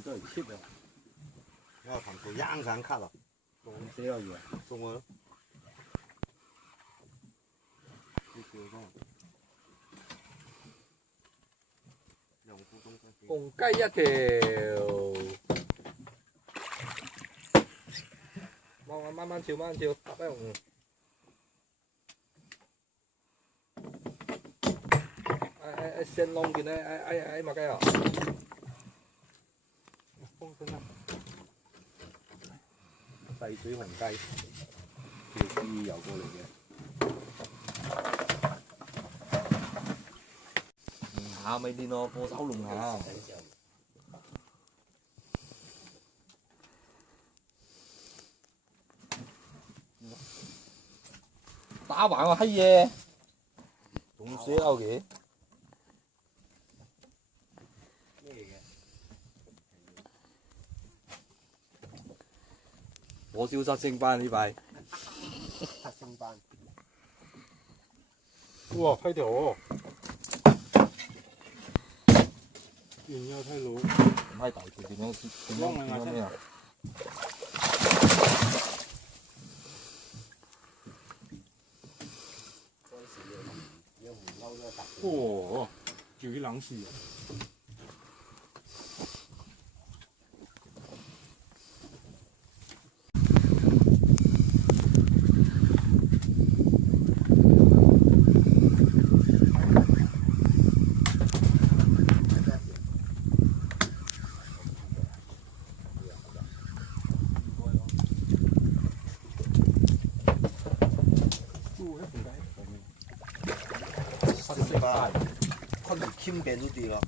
唔再嚟切啊！因為憑佢硬眼卡啊，撞死我嘢！中我咯。紅雞一條，慢慢跳，慢慢跳，打低紅。先弄件哎馬雞啊！放心啦，細水紅雞，條魚游過嚟嘅。下咪練咯，過手弄下。打橫個閪嘢，仲死拗嘅。我燒殺星班呢排。殺星班。哇，批條喎！原有梯路。唔係大條點樣咩啊？哇！叫啲冷事啊！昆住簽病都啲咯，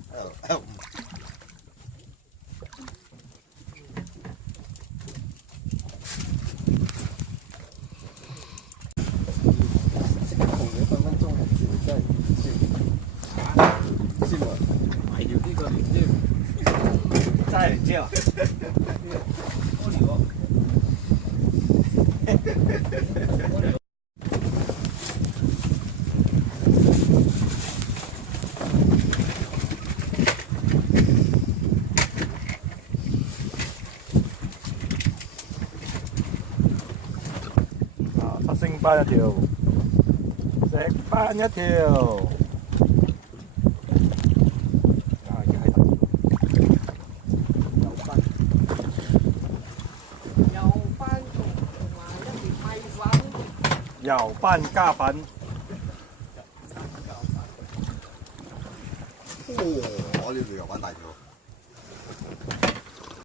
食得紅嘅分分鐘真係知喎，買條呢個連接，真係唔知啊！殺星斑一條，石斑一條。油斑加粉。哦，我呢條油斑大條。